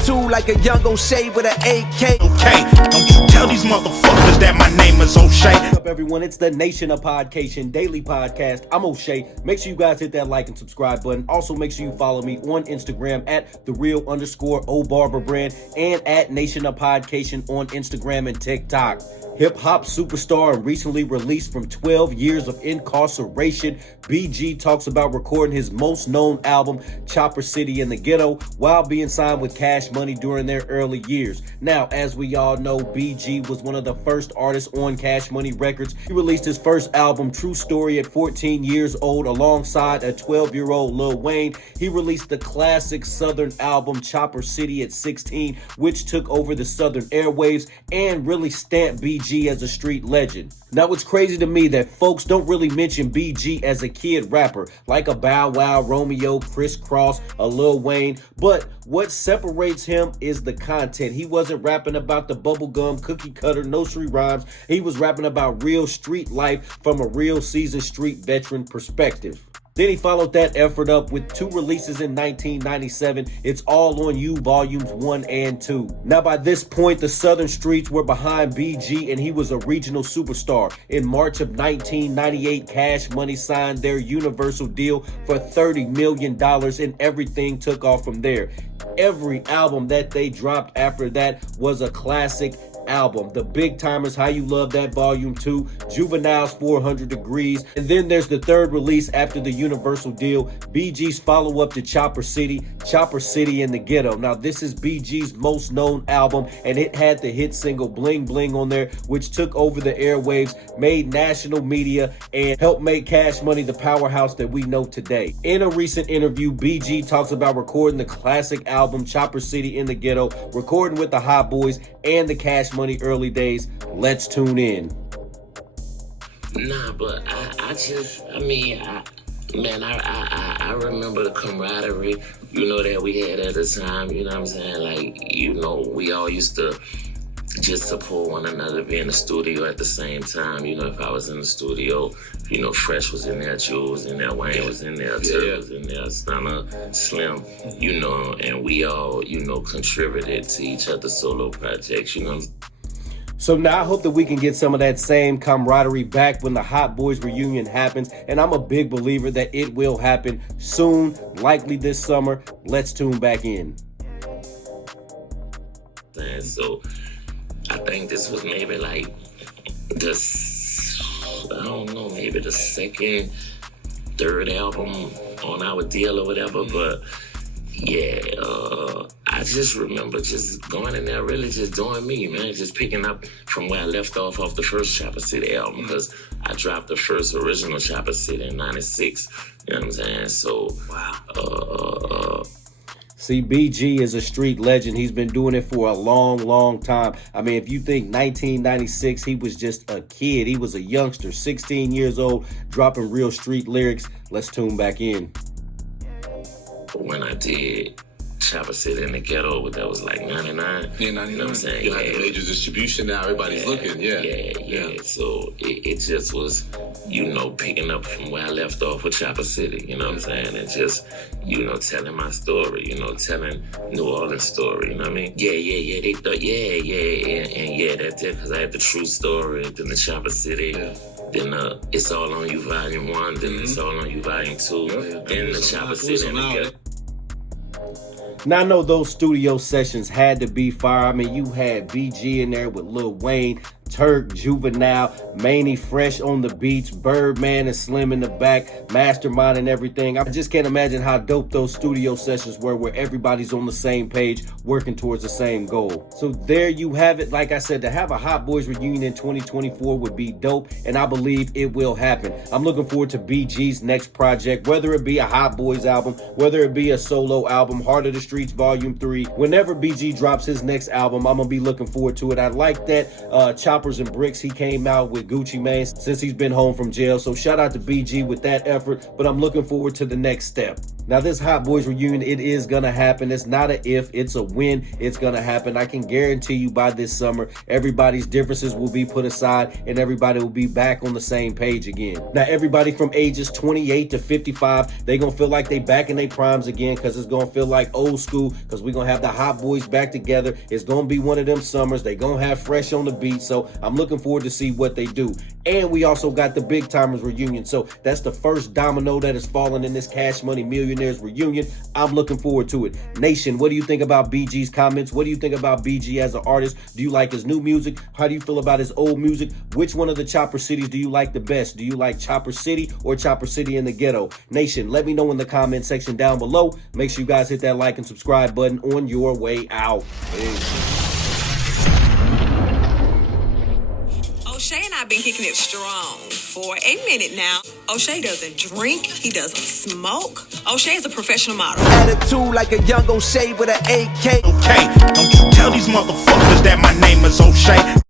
attitude like a young O'Shea with an AK. Okay, don't you tell these motherfuckers that my name is O'Shea. What's up, everyone? It's the Nation of Podcation Daily Podcast. I'm O'Shea. Make sure you guys hit that like and subscribe button. Also, make sure you follow me on Instagram at @thereal_OBarberBrand and at Nation of Podcation on Instagram and TikTok. Hip-hop superstar and recently released from 12 years of incarceration, BG talks about recording his most known album, Chopper City in the Ghetto, while being signed with Cash Money during their early years. Now, as we all know, BG was one of the first artists on Cash Money Records. He released his first album, True Story, at 14 years old alongside a 12-year-old Lil Wayne. He released the classic Southern album, Chopper City, at 16, which took over the Southern airwaves and really stamped BG as a street legend. Now, it's crazy to me that folks don't really mention BG as a kid rapper, like a Bow Wow, Romeo, Chris Cross, a Lil Wayne, but what separates him is the content. He wasn't rapping about the bubblegum cookie cutter nursery rhymes. He was rapping about real street life from a real seasoned street veteran perspective. Then he followed that effort up with 2 releases in 1997. It's All on You, Volumes 1 and 2. Now, by this point, the Southern streets were behind BG and he was a regional superstar. In March of 1998, Cash Money signed their Universal deal for $30 million and everything took off from there. Every album that they dropped after that was a classic album. The Big Timers, How You Love That, Volume 2, Juvenile's 400 Degrees, and then there's the third release after the Universal deal, BG's follow-up to Chopper City in the Ghetto. Now, this is BG's most known album, and it had the hit single Bling Bling on there, which took over the airwaves, made national media, and helped make Cash Money the powerhouse that we know today. In a recent interview, BG talks about recording the classic album, Chopper City in the Ghetto, recording with the Hot Boys and the Cash Money early days. Let's tune in. Nah, but I remember the camaraderie, that we had at the time, you know what I'm saying? Like, we all used to just support one another, be in the studio at the same time. If I was in the studio, Fresh was in there, Jules was in there, Wayne was in there, Turk was in there, Stunner, Slim, and we all, contributed to each other's solo projects, So now I hope that we can get some of that same camaraderie back when the Hot Boys reunion happens. And I'm a big believer that it will happen soon, likely this summer. Let's tune back in. And so I think this was maybe like the second, third album on our deal or whatever. But yeah, I just remember just going in there, really just doing me, man. Just picking up from where I left off the first Chopper City album, because I dropped the first original Chopper City in '96. You know what I'm saying? So, wow. See, BG is a street legend. He's been doing it for a long, long time. I mean, if you think 1996, he was just a kid. He was a youngster, 16 years old, dropping real street lyrics. Let's tune back in. When I did Chopper City in the Ghetto, that was like 99. Yeah, 99. You know what I'm saying? You have the major distribution now. Everybody's looking. Yeah. So it just was, picking up from where I left off with Chopper City. You know what I'm saying? And just, telling my story. Telling New Orleans story. You know what I mean? Yeah. They thought, and that's it. Because I had the True Story, then the Chopper City. Yeah. Then It's All on You Volume 1. Then It's All on You Volume 2. Then the Chopper City in the Ghetto. Now, I know those studio sessions had to be fire. I mean, you had BG in there with Lil Wayne, Turk, Juvenile, Maney Fresh on the beats, Birdman and Slim in the back, Mastermind and everything. I just can't imagine how dope those studio sessions were, where everybody's on the same page, working towards the same goal. So there you have it. Like I said, to have a Hot Boys reunion in 2024 would be dope, and I believe it will happen. I'm looking forward to BG's next project, whether it be a Hot Boys album, whether it be a solo album, Heart of the Streets Volume 3. Whenever BG drops his next album, I'm going to be looking forward to it. I like that Chopper Offers and Bricks, he came out with Gucci Mane since he's been home from jail. So shout out to BG with that effort, but I'm looking forward to the next step. Now, this Hot Boys reunion, it is going to happen. It's not a if, it's a when it's going to happen. I can guarantee you by this summer, everybody's differences will be put aside and everybody will be back on the same page again. Now, everybody from ages 28 to 55, they going to feel like they back in their primes again, because it's going to feel like old school, because we're going to have the Hot Boys back together. It's going to be one of them summers. They going to have Fresh on the beat, so I'm looking forward to see what they do. And we also got the Big Timers reunion, so that's the first domino that is falling in this Cash Money Millionaires reunion. I'm looking forward to it. Nation, what do you think about BG's comments? What do you think about BG as an artist? Do you like his new music? How do you feel about his old music? Which one of the Chopper cities do you like the best? Do you like Chopper City or Chopper City in the Ghetto? Nation, let me know in the comment section down below. Make sure you guys hit that like and subscribe button on your way out. Peace. O'Shea and I have been kicking it strong for a minute now. O'Shea doesn't drink. He doesn't smoke. O'Shea is a professional model. Attitude like a young O'Shea with an AK. Okay, don't you tell these motherfuckers that my name is O'Shea.